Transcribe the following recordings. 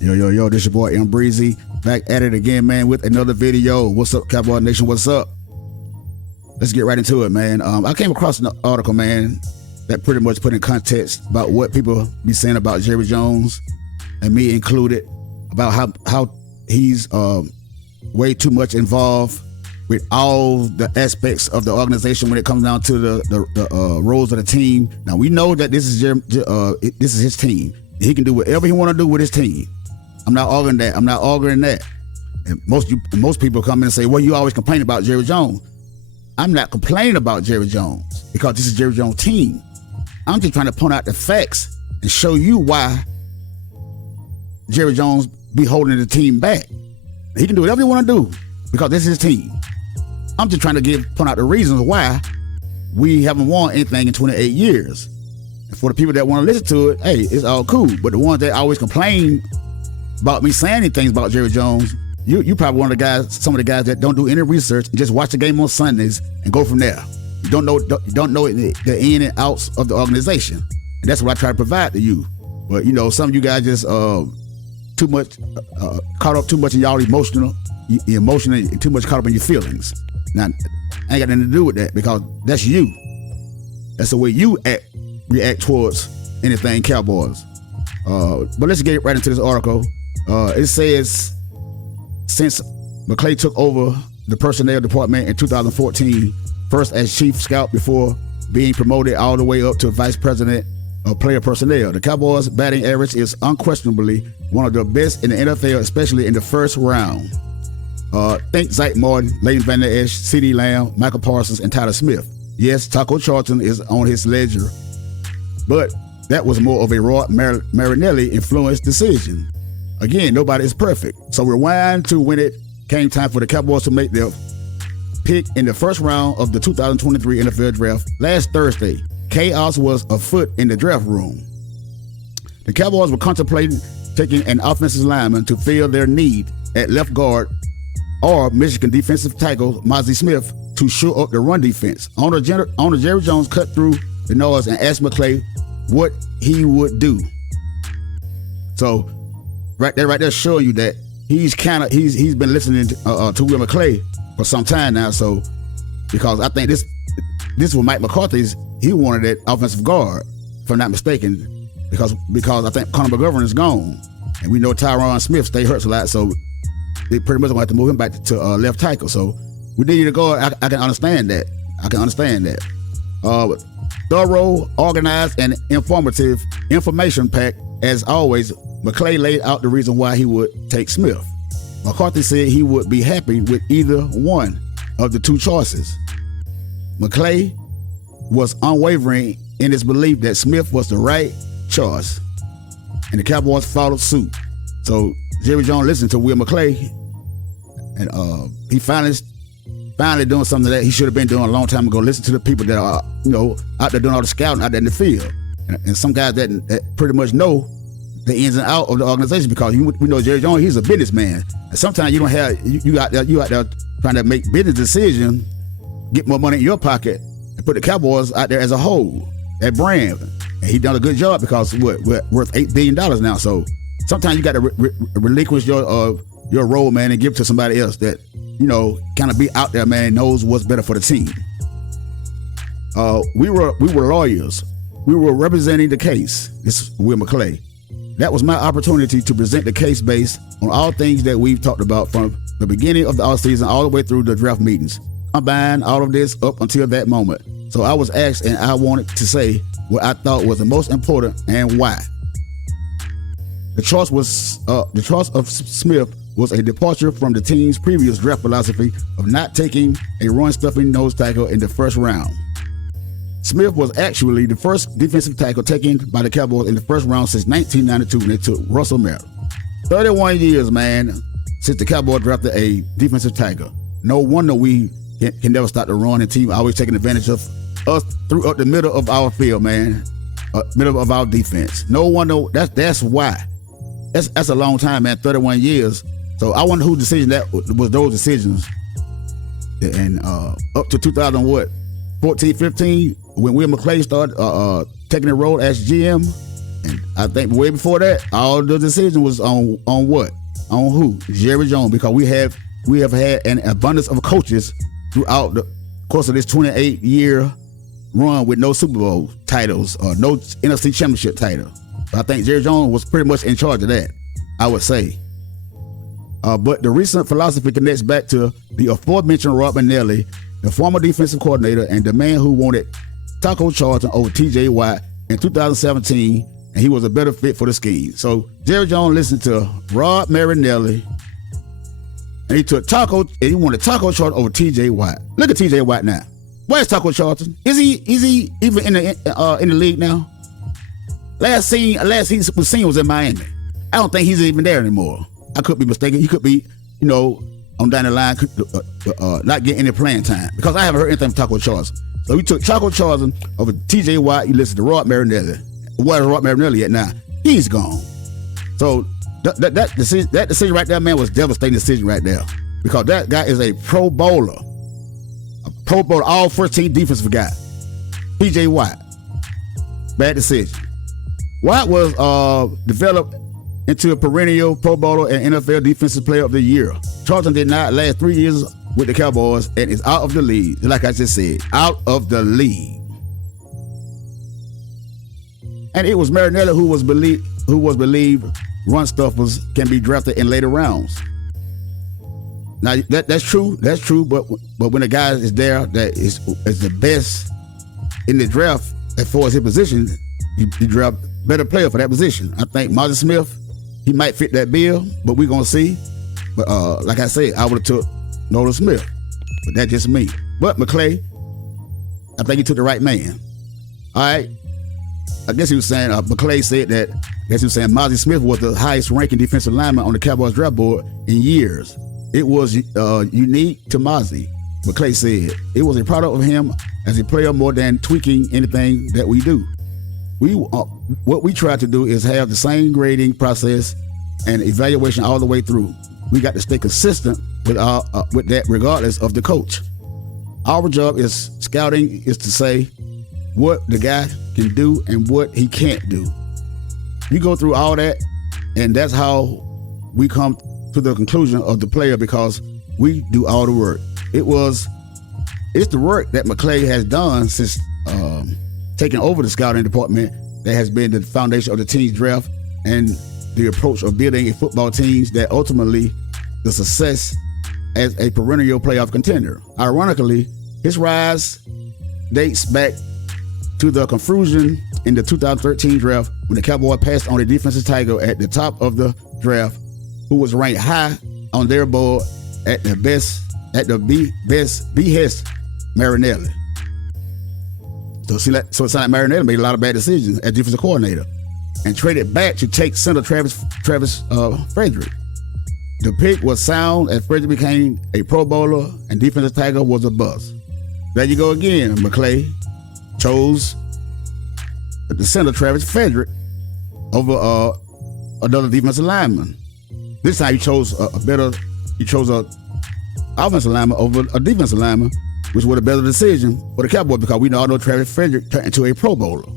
Yo, this your boy M Breezy, back at it again, man, with another video. What's up, Cowboy Nation? What's up? Let's get right into it, man. I came across an article, man, that pretty much put in context about what people be saying about Jerry Jones, and me included, about how he's way too much involved with all the aspects of the organization when it comes down to the roles of the team. Now we know that this is his team. He can do whatever he want to do with his team. I'm not arguing that. And most people come in and say, well, you always complain about Jerry Jones. I'm not complaining about Jerry Jones because this is Jerry Jones' team. I'm just trying to point out the facts and show you why Jerry Jones be holding the team back. He can do whatever he want to do because this is his team. I'm just trying to point out the reasons why we haven't won anything in 28 years. And for the people that want to listen to it, hey, it's all cool. But the ones that always complain about me saying any things about Jerry Jones, you probably one of the guys, some of the guys that don't do any research and just watch the game on Sundays and go from there. You don't know the in and outs of the organization, and that's what I try to provide to you. But some of you guys just too much caught up too much in y'all emotional and too much caught up in your feelings. Now, I ain't got nothing to do with that because that's you. That's the way you react towards anything Cowboys. But let's get right into this article. It says, since McClay took over the personnel department in 2014, first as chief scout before being promoted all the way up to vice president of player personnel, the Cowboys' batting average is unquestionably one of the best in the NFL, especially in the first round. Think Zach Martin, Leighton Van Der Esch, CeeDee Lamb, Michael Parsons, and Tyler Smith. Yes, Taco Charlton is on his ledger, but that was more of a Rod Marinelli influenced decision. Again, nobody is perfect. So rewind to when it came time for the Cowboys to make their pick in the first round of the 2023 NFL Draft last Thursday. Chaos was afoot in the draft room. The Cowboys were contemplating taking an offensive lineman to fill their need at left guard, or Michigan defensive tackle Mazi Smith to shore up the run defense. Owner Jerry Jones cut through the noise and asked McClay what he would do. So right there showing you that he's been listening to Will McClay for some time now. So because I think this was Mike McCarthy's, he wanted that offensive guard, if I'm not mistaken, because I think Conor McGovern is gone, and we know Tyron Smith stay hurt a lot, so they pretty much gonna have to move him back to left tackle. So we need a guard. I can understand that. Thorough, organized, and informative information pack as always. McClay laid out the reason why he would take Smith. McCarthy said he would be happy with either one of the two choices. McClay was unwavering in his belief that Smith was the right choice, and the Cowboys followed suit. So Jerry Jones listened to Will McClay, and he finally doing something that he should have been doing a long time ago. Listen to the people that are out there doing all the scouting out there in the field, and some guys that pretty much know the ins and outs of the organization, because we know Jerry Jones, he's a businessman, and sometimes you don't have you out there trying to make business decisions, get more money in your pocket, and put the Cowboys out there as a whole, that brand. And he done a good job because we're worth $8 billion now. So sometimes you got to relinquish your role, man, and give it to somebody else that kind of be out there, man, knows what's better for the team. We were lawyers. We were representing the case. This is Will McClay. That was my opportunity to present the case based on all things that we've talked about from the beginning of the offseason all the way through the draft meetings. Combine all of this up until that moment. So I was asked, and I wanted to say what I thought was the most important and why. The choice of Smith was a departure from the team's previous draft philosophy of not taking a run-stuffing nose tackle in the first round. Smith was actually the first defensive tackle taken by the Cowboys in the first round since 1992 when they took Russell Merrill. 31 years, man, since the Cowboys drafted a defensive tackle. No wonder we can never stop the run, and team always taking advantage of us through up the middle of our field, man, middle of our defense. No wonder that's why. That's a long time, man, 31 years. So I wonder whose decision that was, those decisions. And up to 2014, 15, when Will McClay started taking the role as GM, And I think way before that, all the decision was on what? On who? Jerry Jones, because we have had an abundance of coaches throughout the course of this 28-year run with no Super Bowl titles or no NFC Championship title. I think Jerry Jones was pretty much in charge of that, I would say. But the recent philosophy connects back to the aforementioned Rod Marinelli, the former defensive coordinator and the man who wanted Taco Charlton over T.J. Watt in 2017, and he was a better fit for the scheme. So Jerry Jones listened to Rod Marinelli, and he wanted Taco Charlton over T.J. Watt. Look at T.J. Watt now. Where's Taco Charlton? Is he even in the league now? Last he was seen was in Miami. I don't think he's even there anymore. I could be mistaken. He could be, on down the line, not getting any playing time, because I haven't heard anything from Taco Charlton. So we took Taco Charlton over T.J. Watt. You listen to Rod Marinelli. Where's Rod Marinelli at now? He's gone. So that decision right there, man, was a devastating decision right there, because that guy is a Pro Bowler. Pro Bowl, all first team defensive guy. T.J. Watt. Bad decision. Watt was developed into a perennial Pro Bowler and NFL Defensive Player of the Year. Charlton did not last 3 years with the Cowboys and is out of the league. Like I just said, out of the league. And it was Marinelli who was believed run stuffers can be drafted in later rounds. Now that's true, but when a guy is there that is the best in the draft as far as his position, you draft better player for that position. I think Martin Smith, he might fit that bill, but we're gonna see. But like I said, I would have took Nolan Smith, but that's just me. But McClay, I think he took the right man. All right, I guess he was saying McClay said that. I guess he was saying Mozzie Smith was the highest ranking defensive lineman on the Cowboys draft board in years. It was unique to Mozzie. McClay said it was a product of him as a player more than tweaking anything that we do. What we try to do is have the same grading process and evaluation all the way through. We got to stay consistent with that regardless of the coach. Our job is scouting is to say what the guy can do and what he can't do. You go through all that, and that's how we come to the conclusion of the player, because we do all the work. It's the work that McClay has done since taking over the scouting department that has been the foundation of the team's draft and the approach of building a football teams that ultimately the success as a perennial playoff contender. Ironically, his rise dates back to the confusion in the 2013 draft when the Cowboys passed on a defensive tackle at the top of the draft who was ranked high on their board at the behest Marinelli. So it sounded like Marinelli made a lot of bad decisions as defensive coordinator and traded back to take center Travis Frederick. The pick was sound as Frederick became a Pro Bowler and defensive tackle was a bust. There you go again. McClay chose the center Travis Frederick over another defensive lineman. This time he chose a offensive lineman over a defensive lineman, which was a better decision for the Cowboys, because we all know Travis Frederick turned into a Pro Bowler.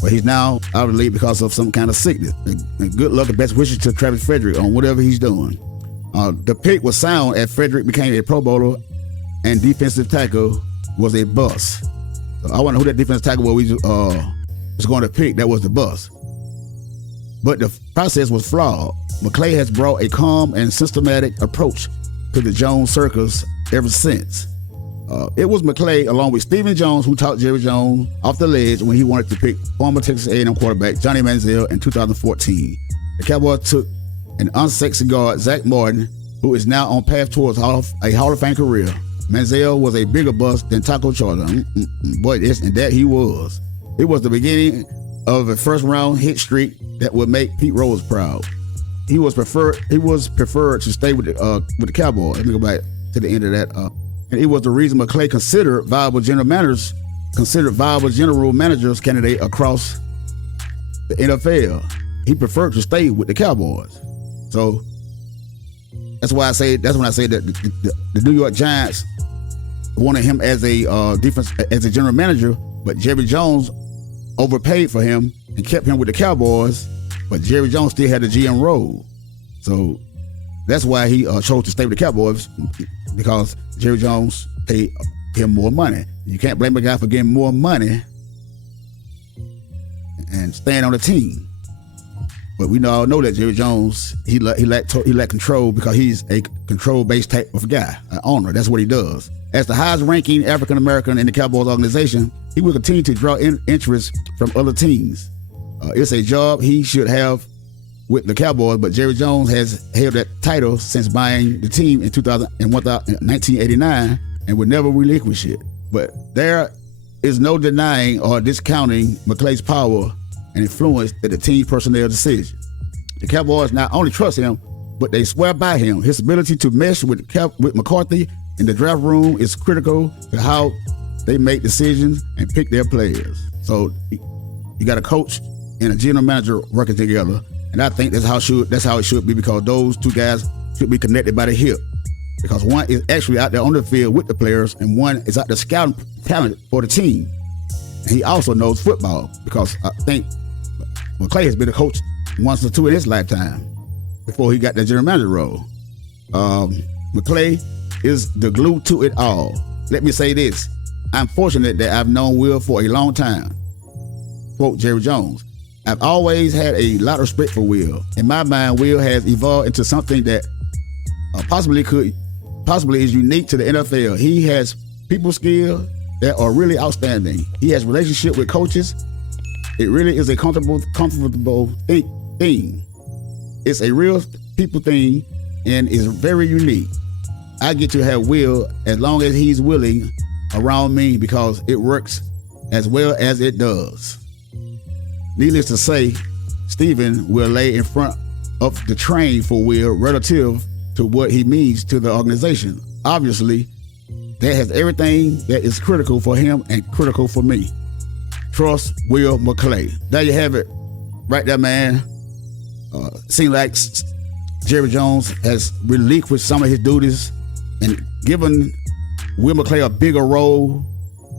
But he's now out of the league because of some kind of sickness. And good luck and best wishes to Travis Frederick on whatever he's doing. The pick was sound as Frederick became a Pro Bowler and defensive tackle was a bust. So I wonder who that defensive tackle was going to pick that was the bust. But the process was flawed. McClay has brought a calm and systematic approach to the Jones circus ever since. It was McClay, along with Stephen Jones, who talked Jerry Jones off the ledge when he wanted to pick former Texas A&M quarterback Johnny Manziel in 2014. The Cowboys took an unsexy guard, Zach Martin, who is now on path towards a Hall of Fame career. Manziel was a bigger bust than Taco Charlton. Boy, and that he was. It was the beginning of a first-round hit streak that would make Pete Rose proud. He was preferred to stay with the Cowboys. Let me go back to the end of that. And it was the reason McClay considered viable general managers candidate across the NFL. He preferred to stay with the Cowboys. So that's when I say that the New York Giants wanted him as a general manager, but Jerry Jones overpaid for him and kept him with the Cowboys, but Jerry Jones still had the GM role. So that's why he chose to stay with the Cowboys, because Jerry Jones paid him more money. You can't blame a guy for getting more money and staying on the team. But we all know that Jerry Jones, he lacked control, because he's a control-based type of guy, an owner. That's what he does. As the highest-ranking African-American in the Cowboys organization, he will continue to draw interest from other teams. It's a job he should have with the Cowboys, but Jerry Jones has held that title since buying the team in 1989 and would never relinquish it. But there is no denying or discounting McClay's power and influence that the team's personnel decision. The Cowboys not only trust him, but they swear by him. His ability to mesh with McCarthy in the draft room is critical to how they make decisions and pick their players. So you got a coach and a general manager working together, and I think that's how it should be, because those two guys should be connected by the hip. Because one is actually out there on the field with the players, and one is out there scouting talent for the team. And he also knows football, because I think McClay has been a coach once or two in his lifetime before he got the general manager role. McClay is the glue to it all. Let me say this. I'm fortunate that I've known Will for a long time. Quote Jerry Jones. I've always had a lot of respect for Will. In my mind, Will has evolved into something that possibly is unique to the NFL. He has people skills that are really outstanding. He has relationship with coaches. It really is a comfortable thing. It's a real people thing and is very unique. I get to have Will as long as he's willing around me, because it works as well as it does. Needless to say, Steven will lay in front of the train for Will relative to what he means to the organization. Obviously, that has everything that is critical for him and critical for me. Trust Will McClay. There you have it. Right there, man. Seems like Jerry Jones has relinquished some of his duties and given Will McClay a bigger role,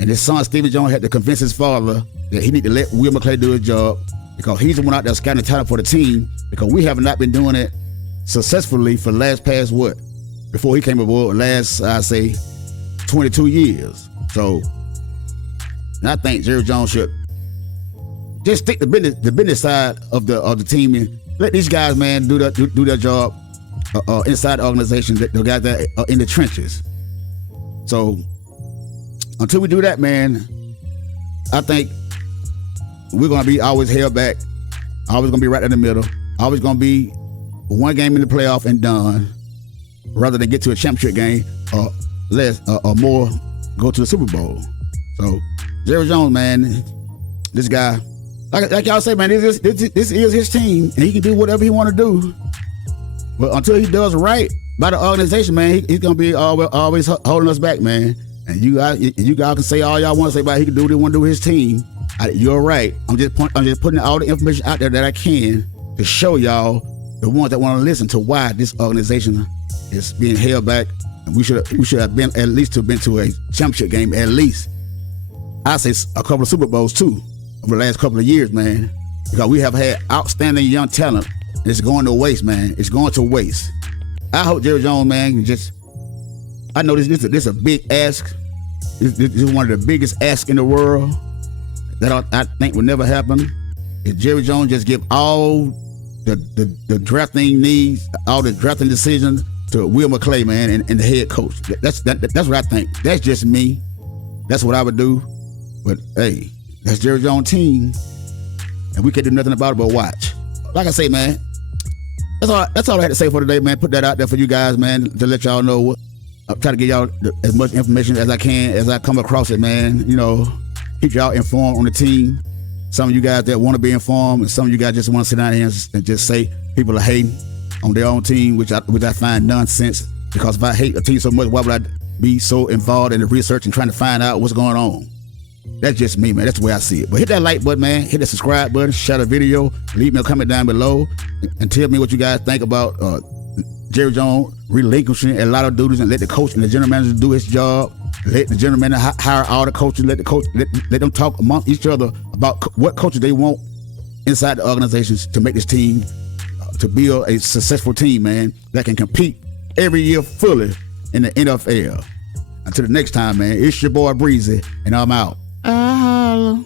and his son Stephen Jones had to convince his father that he need to let Will McClay do his job, because he's the one out there scouting talent for the team, because we have not been doing it successfully for before he came aboard, I say 22 years. So, and I think Jerry Jones should just stick the business side of the team, and let these guys, man, do their job inside the organization, the guys that are in the trenches. So until we do that, man, I think we're gonna be always held back, always gonna be right in the middle, always gonna be one game in the playoff and done, rather than get to a championship game or less or more go to the Super Bowl. So Jerry Jones, man, this guy, like y'all say, man, this is his team, and he can do whatever he want to do. But until he does right by the organization, man, he's gonna be always holding us back, man. And you guys can say all y'all want to say about he can do what he want to do with his team. You're right. I'm just putting all the information out there that I can to show y'all, the ones that want to listen, to why this organization is being held back. And we should have been at least to a championship game at least. I say a couple of Super Bowls too over the last couple of years, man, because we have had outstanding young talent. It's going to waste, man. It's going to waste. I hope Jerry Jones, man, I know this is a big ask. This is one of the biggest asks in the world that I think will never happen. If Jerry Jones just give all the drafting needs, all the drafting decisions to Will McClay, man, and the head coach. That's what I think. That's just me. That's what I would do. But hey, that's Jerry Jones' team, and we can't do nothing about it but watch. Like I say, man, that's all I had to say for today, man. Put that out there for you guys, man, to let y'all know. I'll try to give y'all as much information as I can as I come across it, man. You know, keep y'all informed on the team. Some of you guys that want to be informed, and some of you guys just want to sit down here and just say people are hating on their own team, which I find nonsense. Because if I hate a team so much, why would I be so involved in the research and trying to find out what's going on? That's just me, man. That's the way I see it. But hit that like button, man. Hit the subscribe button. Share the video. Leave me a comment down below and tell me what you guys think about Jerry Jones relinquishing a lot of duties and let the coach and the general manager do his job. Let the general manager hire all the coaches. Let them talk among each other about what coaches they want inside the organizations to make this team, to build a successful team, man, that can compete every year fully in the NFL. Until the next time, man, it's your boy Breezy, and I'm out. Holla.